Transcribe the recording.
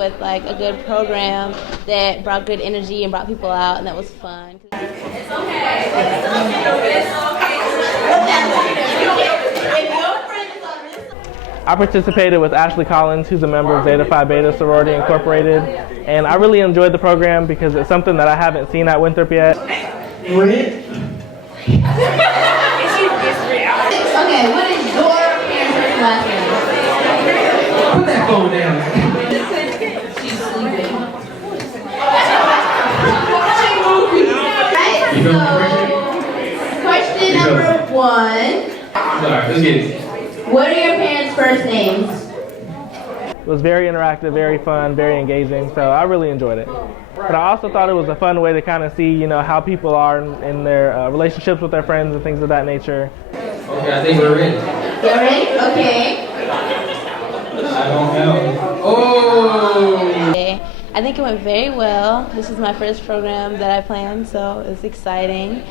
with like a good program that brought good energy and brought people out, and that was fun. It's okay. I participated with Ashley Collins, who's a member of Zeta Phi Beta Sorority Incorporated, and I really enjoyed the program because it's something that I haven't seen at Winthrop yet. Okay, what is your parents' last name? Put that phone down. She's sleeping. So, question number 1. Alright, let's get it. What are your parents' first names? It was very interactive, very fun, very engaging, so I really enjoyed it. But I also thought it was a fun way to kind of see, how people are in their relationships with their friends and things of that nature. Okay, I think we're ready. You're ready? Okay. I don't know. Oh! I think it went very well. This was my first program that I planned, so it's exciting.